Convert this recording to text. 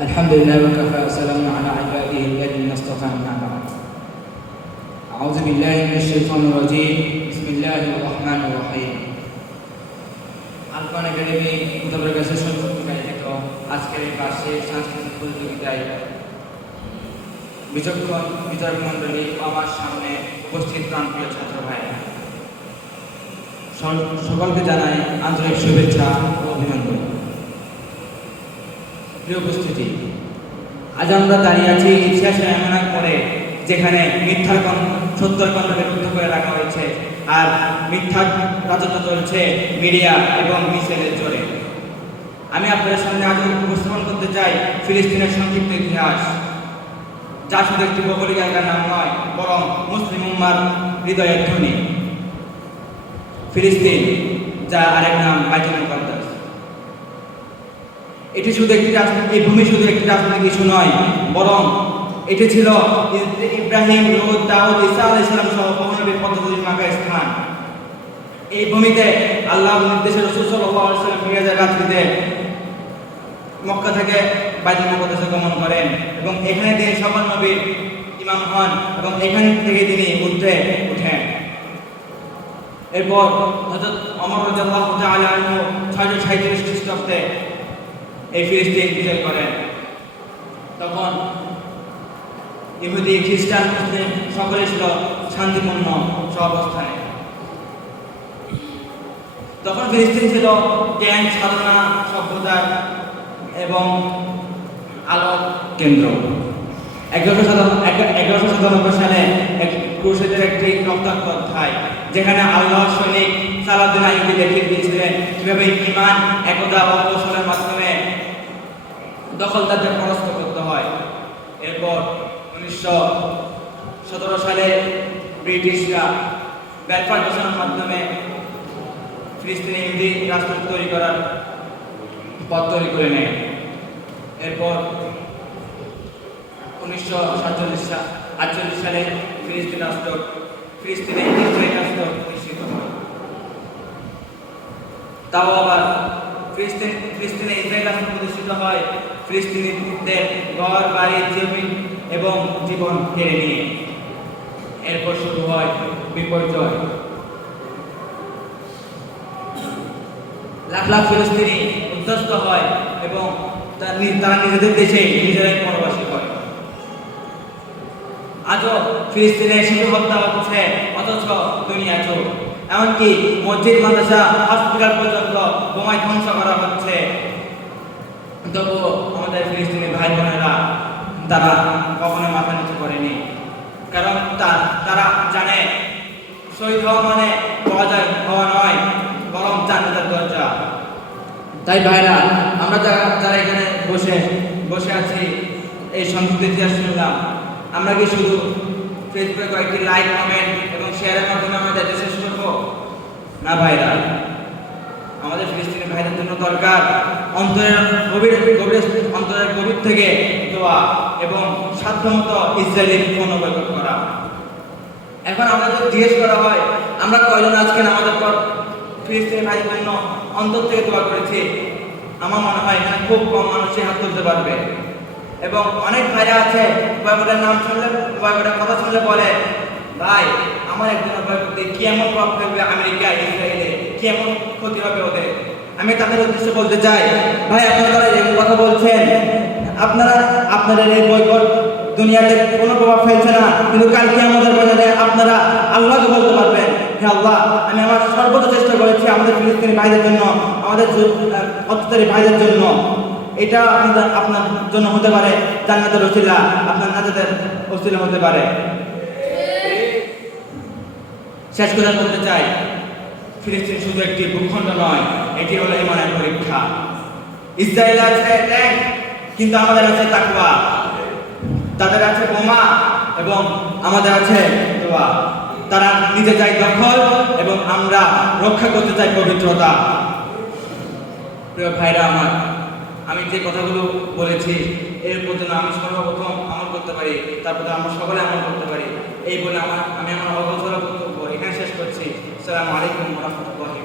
الحمد لله وكفى وسلام على عباده الذين اصطفى أما بعد. أعوذ بالله من الشيطان الرجيم. بسم الله الرحمن الرحيم. আলফান academy উদ্যোগের কাছে সংযুক্ত আজকের এই বার্ষিক সাংস্কৃতিক প্রতিযোগিতায় বিচক্ষণ বিতর্ক মণ্ডলী আমার সামনে উপস্থিত প্রাণপ্রিয় ছাত্র ভাইরা, সকলকে জানাই আন্তরিক শুভেচ্ছা ও অভিনন্দন। প্রিয় উপস্থিতি, আজ আমরা দাঁড়িয়ে আছি ইতিহাসে এমন এক মোড়ে যেখানে মিথ্যার সত্যর কণ্ঠকে রুদ্ধ করে রাখা হয়েছে, আর মিথ্যার রাজত্ব চলছে মিডিয়া এবং মিছিলের জোরে। আমি আপনাদের সামনে আজ উপস্থাপন করতে চাই ফিলিস্তিনের সংক্ষিপ্ত ইতিহাস, যা শুধু একটি ভৌগোলিক এলাকার নাম নয়, বরং মুসলিম উম্মার হৃদয়ের ধ্বনি। ফিলিস্তিন, যা আরেক নাম বাইতুল মুকাদ্দাস। এটি শুধু একটি এই ভূমি শুধু একটি রাজনৈতিক ইস্যু নয়, বরং এটি ছিল ইব্রাহিম, লূত, দাউদ, ঈসা আলাইহিস সালাম সহ বহু নবীর পদ্ধতির মাকা স্থান। এই ভূমিতে আল্লাহর নির্দেশে রাসূল সাল্লাল্লাহু আলাইহি ওয়াসাল্লাম মিরাজের রাত্রিতে মক্কা থেকে বাইতুল মুকাদ্দাসে গমন করেন এবং এখানে তিনি সকল নবীর ইমাম হন এবং এখান থেকে তিনি উঠেন। এরপর হযরত ওমর রাদিয়াল্লাহু তাআলা আনহু 637 খ্রিস্টাব্দে এই ফিলিস্তিন বিজয় করেন। তখন ইহুদি, খ্রিস্টান, মুসলিম সকলে ছিল শান্তিপূর্ণ সহাবস্থানে। তখন ফিলিস্তিন ছিল জ্ঞান, সাধনা, সভ্যতার এবং আলোর কেন্দ্র। 1197 সালে ক্রুসেডের একটি রক্তাক্ত অধ্যায়, যেখানে আল্লাহর সৈনিক সালাউদ্দিন আইয়ুবী দেখিয়ে দিয়েছিলেন কিভাবে ঈমান, একতা ও কৌশলের মাধ্যমে দখলদারদের পরাস্ত করতে হয়। এরপর 1917 সালে ব্রিটিশরা বেলফাস্ট ঘোষণার মাধ্যমে ফিলিস্তিনি ইহুদি রাষ্ট্র তৈরি করার পথ তৈরি করে নেয়। এরপর 1948 সালে ফিলিস্তিনে ইসরায়েল রাষ্ট্র প্রতিষ্ঠিত হয়। তাও আবার ফিলিস্তিনে ইসরায়েল রাষ্ট্র প্রতিষ্ঠিত হয় ফিলিস্তিনিদের ঘর বাড়ি, জমি এবং জীবন কেড়ে নিয়ে। এরপর শুরু হয় বিপর্যয়। লাখ লাখ ফিলিস্তিনি উদ্ধ্বস্ত হয় এবং তারা নিজেদের দেশে নিজেরাই পরবাসী হয়। আজও ফিলিস্তিনে শিশু হত্যা হচ্ছে, অথচ দুনিয়া চোখ। এমনকি মসজিদ, মাদ্রাসা, হসপিটাল পর্যন্ত বোমায় ধ্বংস করা হচ্ছে। তবুও আমাদের ফিলিস্তিনি ভাই বোনেরা তারা কখনো মাথা নিচু করেনি, কারণ তারা জানে শহীদ হওয়া মানে পরাজয় হওয়া নয়, বরং জান্নাতের দরজা। তাই ভাইরা, আমরা যারা এখানে বসে আছি, এই সংক্ষিপ্ত ইতিহাস শুনলাম, আমরা কি শুধু ফেসবুকে কয়েকটি লাইক, কমেন্ট এবং শেয়ারের মাধ্যমে আমাদের দেশে শেষ করবো? না ভাইরা, আমাদের ফিলিস্তিনি ভাইদের জন্য দরকার অন্তরের গভীর থেকে দোয়া এবং সাধ্যমতো ইসরায়েলি পণ্য বয়কট করা। এখন আমাদের জিজ্ঞেস করা হয়, আমরা কয়জন আজকে আমাদের পর ফিলিস্তিনি ভাইদের জন্য অন্তর থেকে দোয়া করেছি? আমার মনে হয় এখানে খুব কম মানুষই হাত তুলতে পারবে। এবং অনেক ভাইরা আছে বয়কটের নাম শুনলে, বয়কটের কথা শুনলে বলে, ভাই আমার একজনের বয়কট দিয়ে কি এমন প্রভাব ফেলবে আমেরিকা, ইসরায়েলে, কি এমন ক্ষতি হবে ওদের। আমি তাদের উদ্দেশ্যে বলতে চাই, ভাই আপনারা এই কথা বলছেন, আপনাদের এই বয়কট দুনিয়াতে কোনো প্রভাব ফেলছে না, কিন্তু কালকে আমাদের বাজারে আপনারা আল্লাহকে বলতে পারবেন, হে আল্লাহ, আমি আমার সর্বোচ্চ চেষ্টা করেছি আমাদের ফিলিস্তিনি ভাইদের জন্য, আমাদের অত্যাচারী ভাইদের জন্য। এটা আপনার জন্য হতে পারে জান্নাতের ওসিলা, আপনার নাজাতের ওসিলা হতে পারে। শেষ করে বলতে চাই, ফিলিস্তিন শুধু একটি ভূখণ্ড নয়, এটি হলো ঈমানের পরীক্ষা। ইসরায়েল আছে ট্যাঙ্ক, কিন্তু আমাদের আছে তাকওয়া। তাদের আছে বোমা এবং আমাদের আছে দোয়া। তারা নিতে চায় দখল এবং আমরা রক্ষা করতে চাই পবিত্রতা। প্রিয় ভাইরা আমার, আমি যে কথাগুলো বলেছি এর উপর যেন আমি সর্বপ্রথম আমল করতে পারি, তারপরে আমরা সকলে আমল করতে পারি, এই বলে আমি আমার অবসর বক্তব্য এখানে শেষ করছি। আসসালামু আলাইকুম ওয়া রাহমাতুল্লাহি।